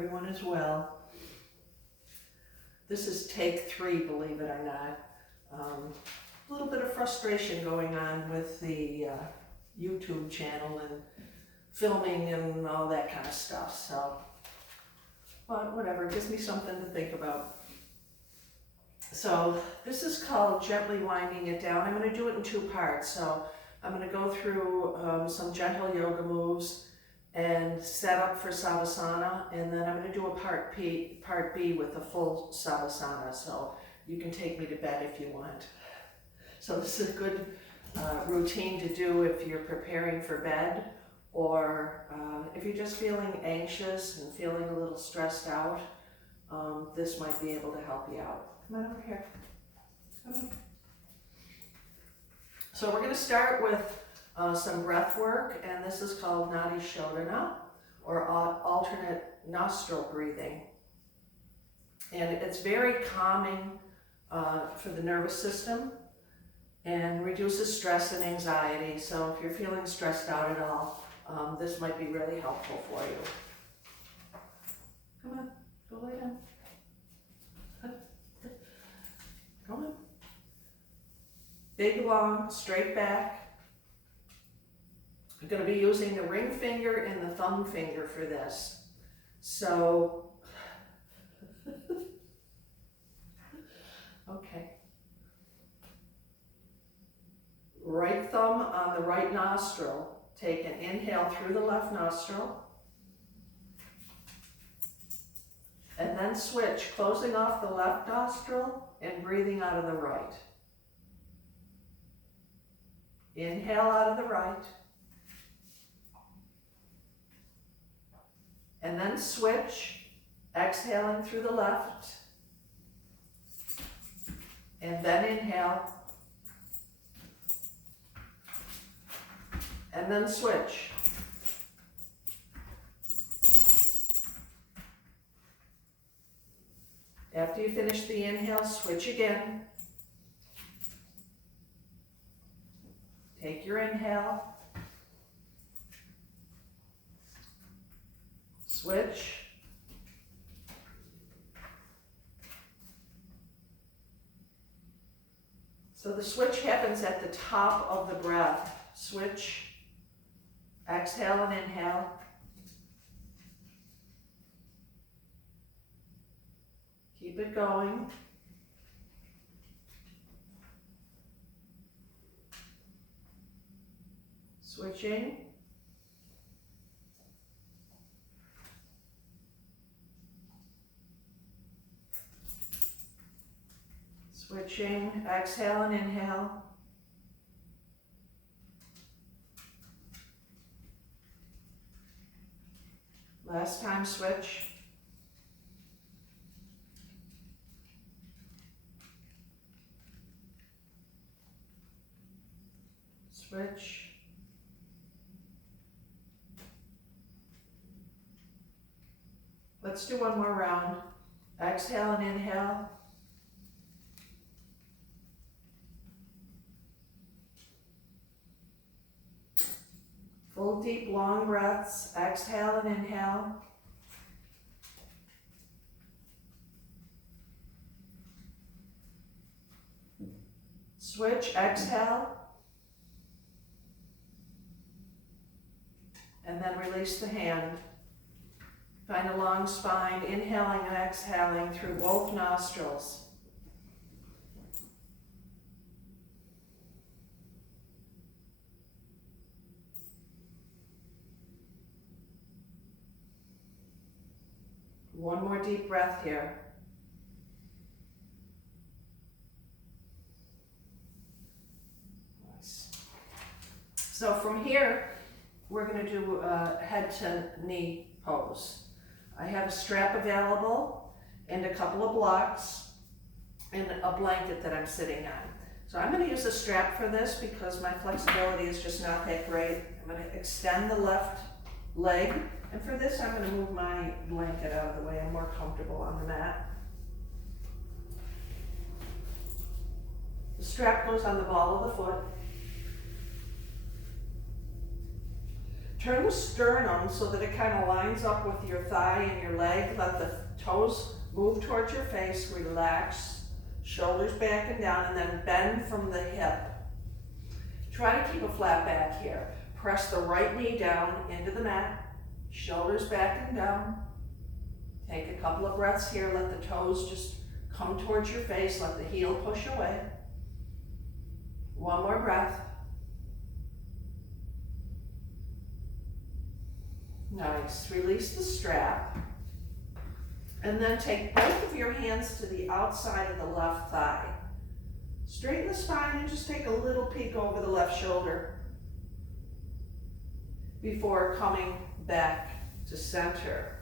everyone is well. This is take 3, believe it or not. A little bit of frustration going on with the YouTube channel and filming and all that kind of stuff, so, but whatever, it gives me something to think about. So this is called Gently Winding It Down. I'm going to do it in 2 parts. So I'm going to go through some gentle yoga moves and set up for Savasana, and then I'm going to do a part B with a full Savasana, so you can take me to bed if you want. So this is a good routine to do if you're preparing for bed, or if you're just feeling anxious and feeling a little stressed out, this might be able to help you out. Come on over here. Come on. So we're going to start with some breath work, and this is called Nadi Shodhana, or alternate nostril breathing. And it's very calming for the nervous system and reduces stress and anxiety. So if you're feeling stressed out at all, this might be really helpful for you. Come on, go lay down. Come on. Big, long, straight back. I'm going to be using the ring finger and the thumb finger for this. So, okay. Right thumb on the right nostril. Take an inhale through the left nostril. And then switch, closing off the left nostril and breathing out of the right. Inhale out of the right. And then switch, exhaling through the left. And then inhale. And then switch. After you finish the inhale, switch again. Take your inhale. Switch. So the switch happens at the top of the breath. Switch. Exhale and inhale. Keep it going. Switching. Switching, exhale and inhale. Last time, switch. Switch. Let's do one more round. Exhale and inhale. Full deep long breaths. Exhale and inhale. Switch, exhale. And then release the hand. Find a long spine, inhaling and exhaling through both nostrils. One more deep breath here. Nice. So from here, we're going to do a head to knee pose. I have a strap available and a couple of blocks and a blanket that I'm sitting on. So I'm going to use a strap for this because my flexibility is just not that great. I'm going to extend the left leg, and for this I'm going to move my blanket out of the way. I'm more comfortable on the mat. The strap goes on the ball of the foot. Turn the sternum so that it kind of lines up with your thigh and your leg. Let the toes move towards your face. Relax, shoulders back and down, and then bend from the hip. Try to keep a flat back here. Press the right knee down into the mat, shoulders back and down. Take a couple of breaths here. Let the toes just come towards your face. Let the heel push away. One more breath. Nice. Release the strap. And then take both of your hands to the outside of the left thigh. Straighten the spine and just take a little peek over the left shoulder before coming back to center.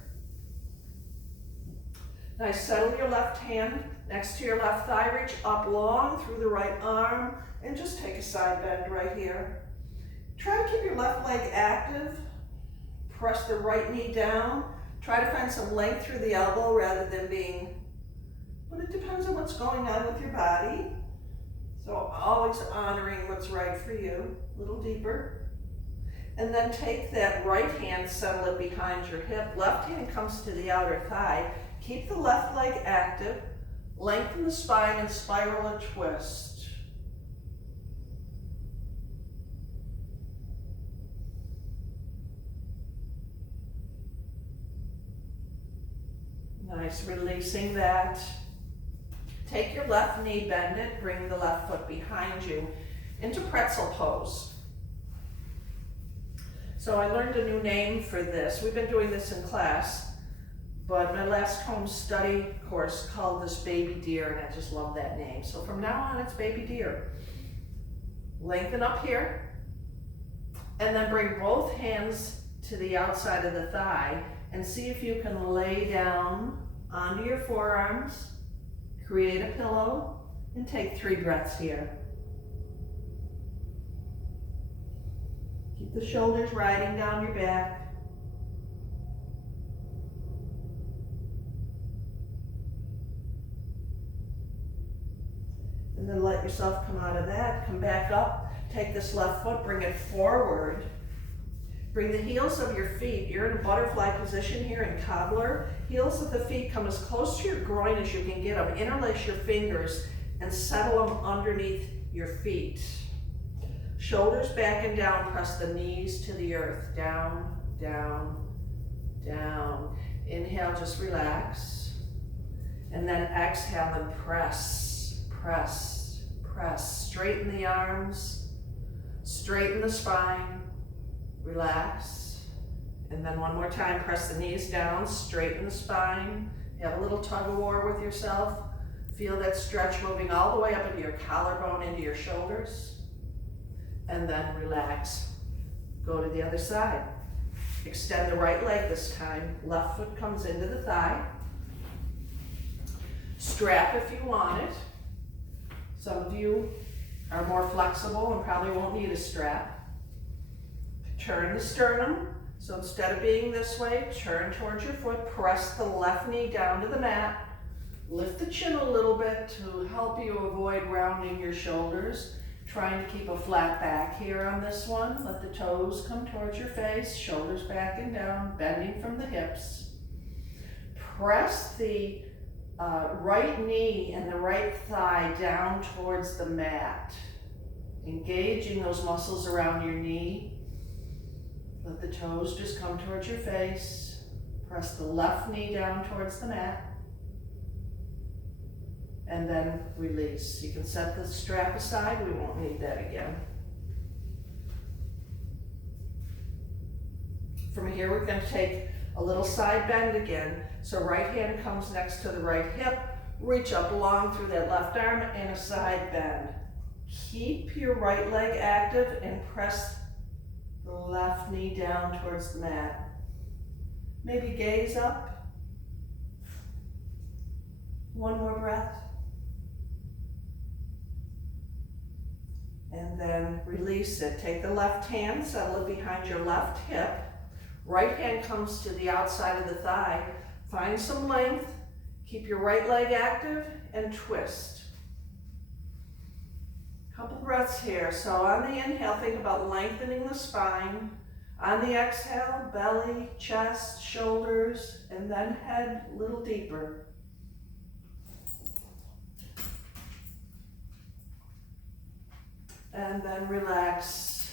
Nice. Settle your left hand next to your left thigh. Reach up long through the right arm and just take a side bend right here. Try to keep your left leg active. Press the right knee down. Try to find some length through the elbow rather than being, but it depends on what's going on with your body. So always honoring what's right for you. A little deeper. And then take that right hand, settle it behind your hip. Left hand comes to the outer thigh. Keep the left leg active. Lengthen the spine and spiral a twist. Nice, releasing that. Take your left knee, bend it, bring the left foot behind you into pretzel pose. So I learned a new name for this. We've been doing this in class, but my last home study course called this baby deer, and I just love that name. So from now on, it's baby deer. Lengthen up here, and then bring both hands to the outside of the thigh, and see if you can lay down onto your forearms, create a pillow, and take 3 breaths here. Keep the shoulders riding down your back. And then let yourself come out of that, come back up, take this left foot, bring it forward. Bring the heels of your feet. You're in a butterfly position here in cobbler. Heels of the feet come as close to your groin as you can get them. Interlace your fingers and settle them underneath your feet. Shoulders back and down. Press the knees to the earth. Down, down, down. Inhale, just relax. And then exhale and press, press, press. Straighten the arms. Straighten the spine. Relax, and then one more time, press the knees down, straighten the spine, have a little tug of war with yourself, feel that stretch moving all the way up into your collarbone, into your shoulders, and then relax. Go to the other side. Extend the right leg this time, left foot comes into the thigh. Strap if you want it. Some of you are more flexible and probably won't need a strap. Turn the sternum, so instead of being this way, turn towards your foot, press the left knee down to the mat, lift the chin a little bit to help you avoid rounding your shoulders, trying to keep a flat back here on this one. Let the toes come towards your face, shoulders back and down, bending from the hips. Press the right knee and the right thigh down towards the mat, engaging those muscles around your knee. Let the toes just come towards your face. Press the left knee down towards the mat. And then release. You can set the strap aside. We won't need that again. From here, we're going to take a little side bend again. So right hand comes next to the right hip. Reach up long through that left arm and a side bend. Keep your right leg active and press the left knee down towards the mat. Maybe gaze up. One more breath. And then release it. Take the left hand, settle it behind your left hip. Right hand comes to the outside of the thigh. Find some length. Keep your right leg active and twist. Couple breaths here. So on the inhale, think about lengthening the spine. On the exhale, belly, chest, shoulders, and then head a little deeper. And then relax.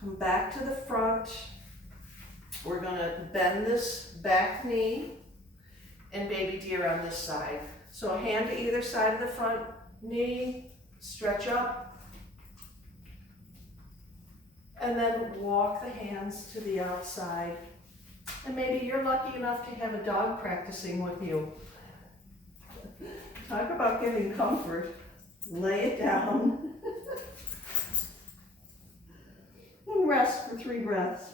Come back to the front. We're gonna bend this back knee and baby deer on this side. So a hand to either side of the front knee, stretch up, and then walk the hands to the outside. And maybe you're lucky enough to have a dog practicing with you. Talk about giving comfort. Lay it down. And rest for 3 breaths.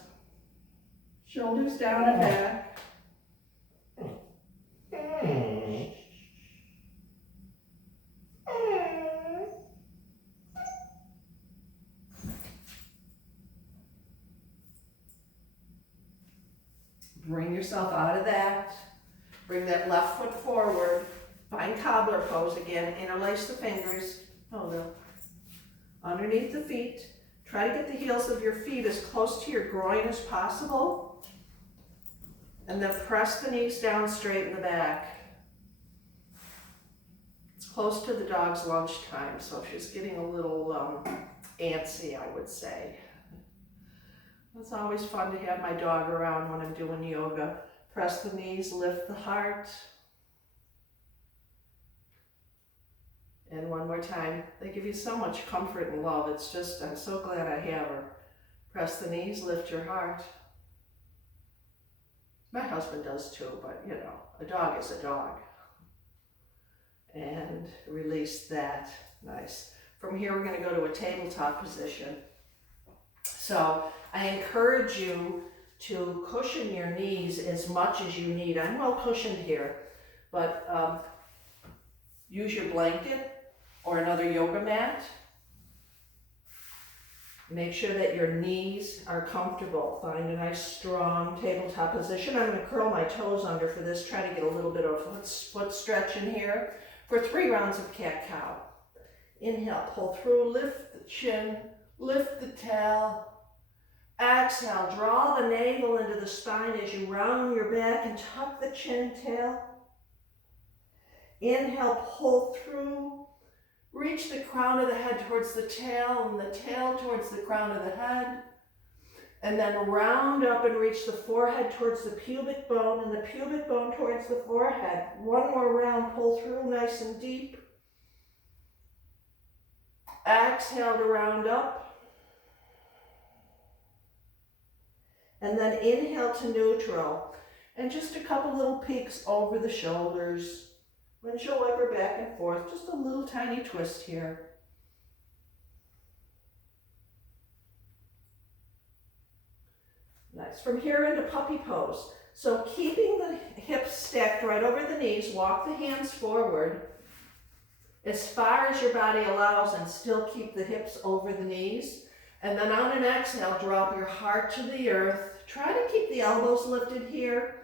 Shoulders down and back. Bring yourself out of that. Bring that left foot forward. Find cobbler pose again. Interlace the fingers. Hold up. Underneath the feet. Try to get the heels of your feet as close to your groin as possible. And then press the knees down straight in the back. It's close to the dog's lunchtime, so she's getting a little antsy, I would say. It's always fun to have my dog around when I'm doing yoga. Press the knees, lift the heart. And one more time. They give you so much comfort and love. It's just, I'm so glad I have her. Press the knees, lift your heart. My husband does too, but you know, a dog is a dog. And release that. Nice. From here, we're going to go to a tabletop position. So I encourage you to cushion your knees as much as you need. I'm well cushioned here, but use your blanket or another yoga mat. Make sure that your knees are comfortable. Find a nice strong tabletop position. I'm going to curl my toes under for this. Try to get a little bit of foot stretch in here for 3 rounds of cat-cow. Inhale, pull through, lift the chin, lift the tail. Exhale, draw the navel into the spine as you round your back and tuck the chin and tail. Inhale, pull through. Reach the crown of the head towards the tail and the tail towards the crown of the head. And then round up and reach the forehead towards the pubic bone and the pubic bone towards the forehead. One more round, pull through nice and deep. Exhale to round up. And then inhale to neutral. And just a couple little peeks over the shoulders. Windshield wiper back and forth. Just a little tiny twist here. Nice. From here into puppy pose. So keeping the hips stacked right over the knees, walk the hands forward as far as your body allows and still keep the hips over the knees. And then on an exhale, drop your heart to the earth. Try to keep the elbows lifted here.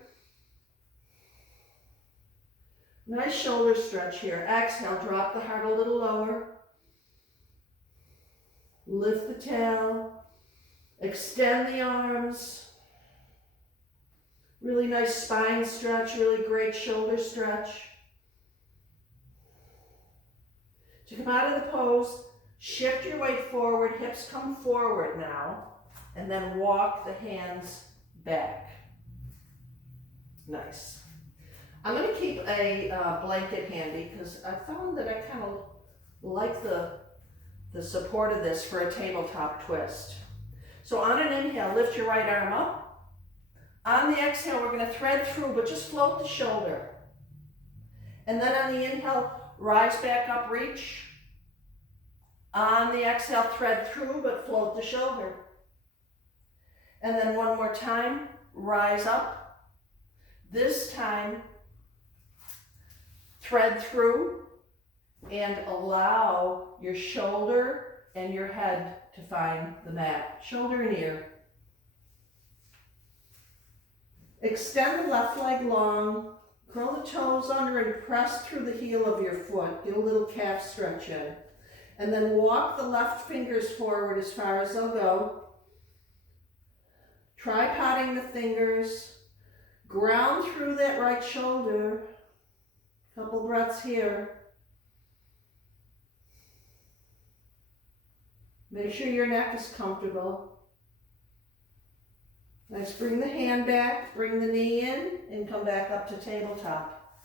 Nice shoulder stretch here. Exhale, drop the heart a little lower. Lift the tail. Extend the arms. Really nice spine stretch, really great shoulder stretch. To come out of the pose, shift your weight forward, hips come forward now, and then walk the hands back. Nice. I'm going to keep a blanket handy because I found that I kind of like the support of this for a tabletop twist. So on an inhale, lift your right arm up. On the exhale, we're going to thread through, but just float the shoulder. And then on the inhale, rise back up, reach. On the exhale, thread through, but float the shoulder. And then one more time, rise up. This time, thread through and allow your shoulder and your head to find the mat. Shoulder and ear. Extend the left leg long. Curl the toes under and press through the heel of your foot. Get a little calf stretch in. And then walk the left fingers forward as far as they'll go. Tripoding the fingers, ground through that right shoulder. Couple breaths here. Make sure your neck is comfortable. Nice, bring the hand back, bring the knee in, and come back up to tabletop.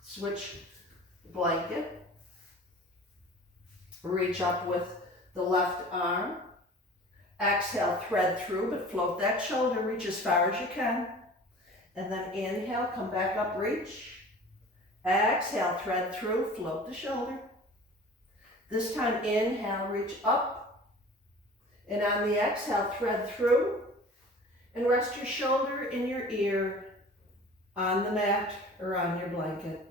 Switch blanket. Reach up with the left arm. Exhale, thread through, but float that shoulder, reach as far as you can. And then inhale, come back up, reach. Exhale, thread through, float the shoulder. This time, inhale, reach up. And on the exhale, thread through. And rest your shoulder in your ear on the mat or on your blanket.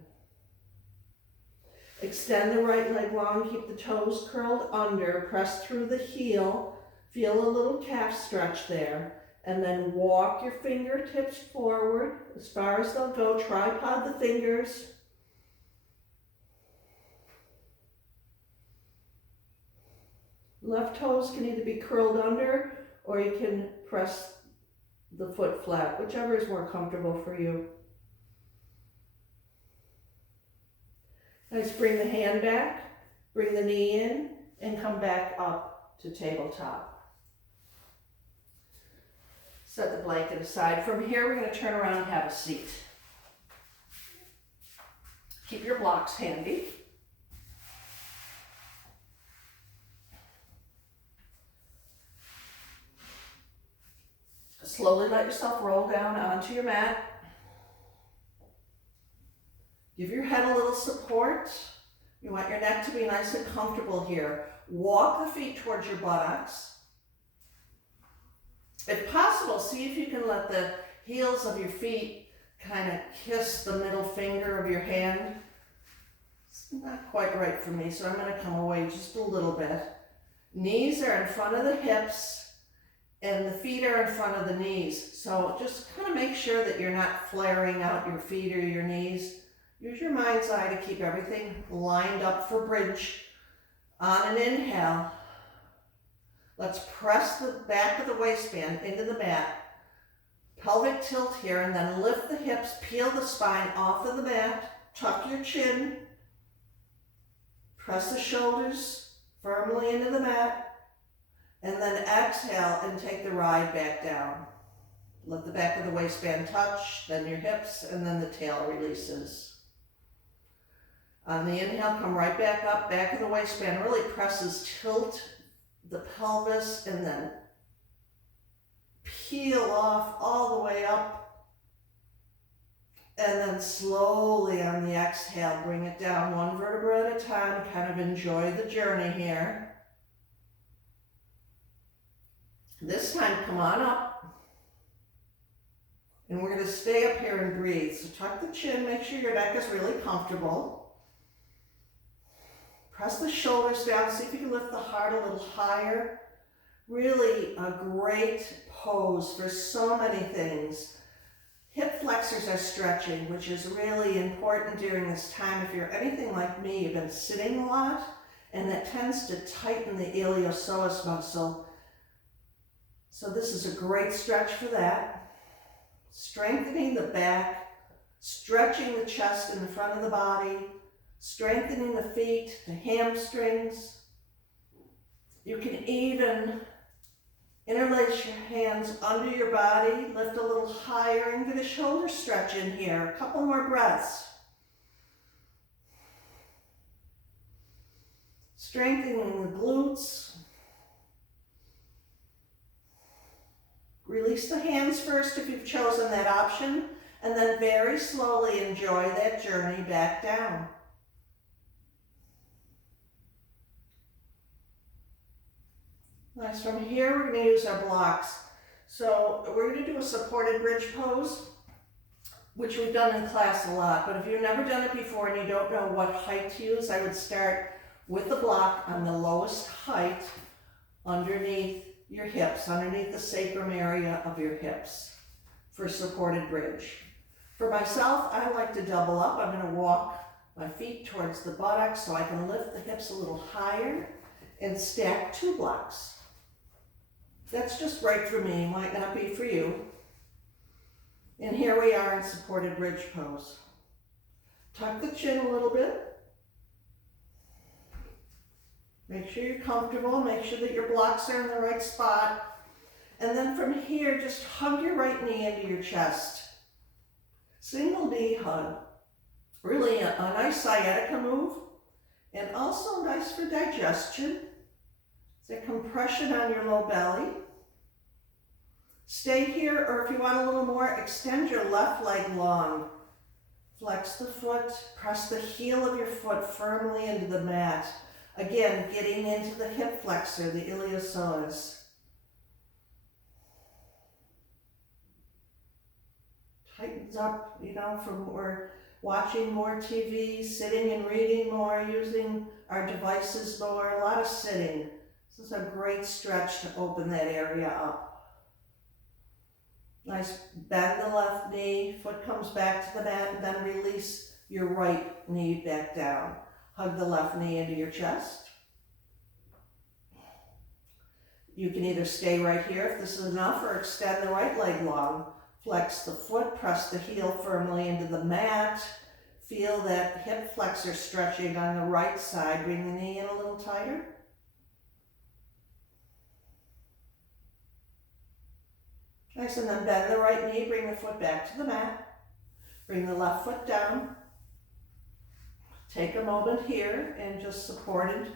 Extend the right leg long, keep the toes curled under, press through the heel, feel a little calf stretch there, and then walk your fingertips forward as far as they'll go, tripod the fingers. Left toes can either be curled under or you can press the foot flat, whichever is more comfortable for you. Nice, bring the hand back, bring the knee in, and come back up to tabletop. Set the blanket aside. From here, we're going to turn around and have a seat. Keep your blocks handy. Slowly let yourself roll down onto your mat. Give your head a little support. You want your neck to be nice and comfortable here. Walk the feet towards your buttocks. If possible, see if you can let the heels of your feet kind of kiss the middle finger of your hand. It's not quite right for me, so I'm going to come away just a little bit. Knees are in front of the hips, and the feet are in front of the knees. So just kind of make sure that you're not flaring out your feet or your knees. Use your mind's eye to keep everything lined up for bridge. On an inhale, let's press the back of the waistband into the mat. Pelvic tilt here, and then lift the hips, peel the spine off of the mat, tuck your chin, press the shoulders firmly into the mat, and then exhale and take the ride back down. Let the back of the waistband touch, then your hips, and then the tail releases. On the inhale, come right back up, back of the waistband really presses, tilt the pelvis, and then peel off all the way up. And then slowly on the exhale, bring it down one vertebra at a time, kind of enjoy the journey here. This time, come on up. And we're going to stay up here and breathe. So tuck the chin, make sure your neck is really comfortable. Press the shoulders down, see if you can lift the heart a little higher. Really a great pose for so many things. Hip flexors are stretching, which is really important during this time. If you're anything like me, you've been sitting a lot, and that tends to tighten the iliopsoas muscle. So this is a great stretch for that. Strengthening the back, stretching the chest in the front of the body, strengthening the feet, the hamstrings. You can even interlace your hands under your body, lift a little higher, and get a shoulder stretch in here. A couple more breaths. Strengthening the glutes. Release the hands first if you've chosen that option, and then very slowly enjoy that journey back down. Nice. From here, we're going to use our blocks. So we're going to do a supported bridge pose, which we've done in class a lot. But if you've never done it before and you don't know what height to use, I would start with the block on the lowest height underneath your hips, underneath the sacrum area of your hips for supported bridge. For myself, I like to double up. I'm going to walk my feet towards the buttocks so I can lift the hips a little higher and stack two blocks. That's just right for me, might not be for you. And here we are in supported bridge pose. Tuck the chin a little bit. Make sure you're comfortable, make sure that your blocks are in the right spot. And then from here, just hug your right knee into your chest. Single knee hug. Really a nice sciatica move, and also nice for digestion. It's a compression on your low belly. Stay here, or if you want a little more, extend your left leg long. Flex the foot, press the heel of your foot firmly into the mat. Again, getting into the hip flexor, the iliopsoas. Tightens up, you know, from we're watching more TV, sitting and reading more, using our devices more, a lot of sitting. This is a great stretch to open that area up. Nice, bend the left knee, foot comes back to the mat, and then release your right knee back down. Hug the left knee into your chest. You can either stay right here if this is enough, or extend the right leg long. Flex the foot, press the heel firmly into the mat. Feel that hip flexor stretching on the right side. Bring the knee in a little tighter. Nice, and then bend the right knee, bring the foot back to the mat. Bring the left foot down. Take a moment here and just supported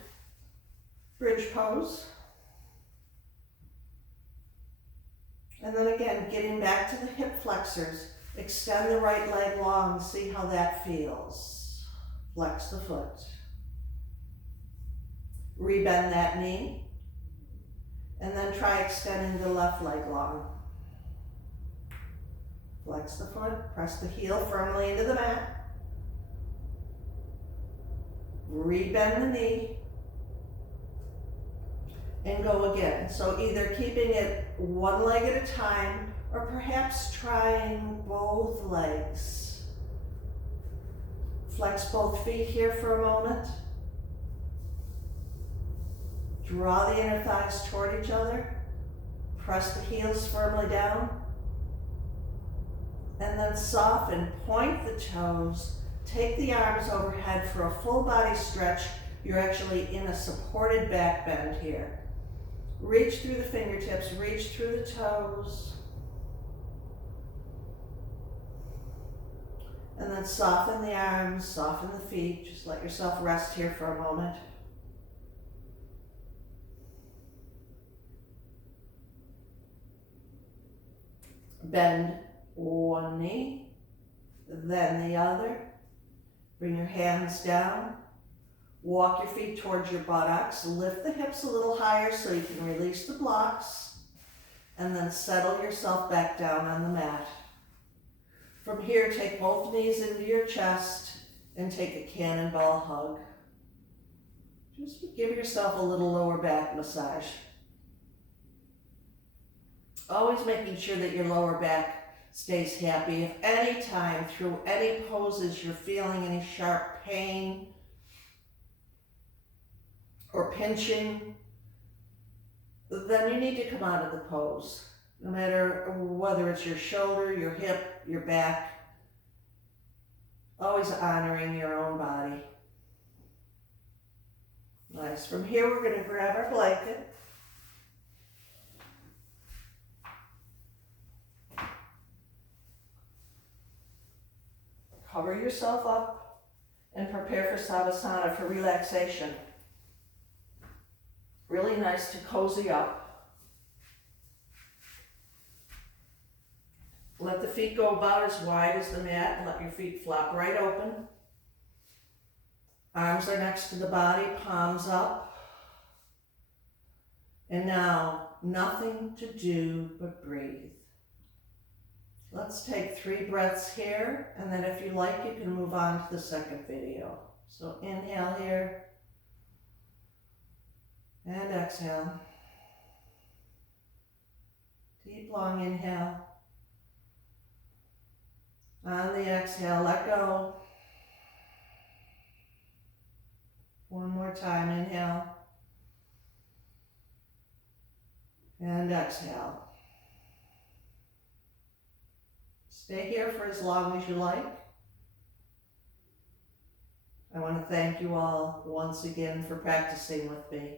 bridge pose. And then again, getting back to the hip flexors. Extend the right leg long, see how that feels. Flex the foot. Rebend that knee. And then try extending the left leg long. Flex the foot, press the heel firmly into the mat. Rebend the knee. And go again. So either keeping it one leg at a time, or perhaps trying both legs. Flex both feet here for a moment. Draw the inner thighs toward each other. Press the heels firmly down. And then soften, point the toes. Take the arms overhead for a full body stretch. You're actually in a supported back bend here. Reach through the fingertips, reach through the toes. And then soften the arms, soften the feet. Just let yourself rest here for a moment. Bend one knee, then the other. Bring your hands down. Walk your feet towards your buttocks. Lift the hips a little higher so you can release the blocks. And then settle yourself back down on the mat. From here, take both knees into your chest and take a cannonball hug. Just give yourself a little lower back massage. Always making sure that your lower back stays happy. If any time through any poses you're feeling any sharp pain or pinching, then you need to come out of the pose. No matter whether it's your shoulder, your hip, your back, always honoring your own body. Nice. From here, we're going to grab our blanket. Cover yourself up and prepare for Savasana, for relaxation. Really nice to cozy up. Let the feet go about as wide as the mat and let your feet flop right open. Arms are next to the body, palms up. And now, nothing to do but breathe. Let's take 3 breaths here, and then if you like, you can move on to the second video. So inhale here, and exhale. Deep, long inhale. On the exhale, let go. One more time, inhale. And exhale. Stay here for as long as you like. I want to thank you all once again for practicing with me.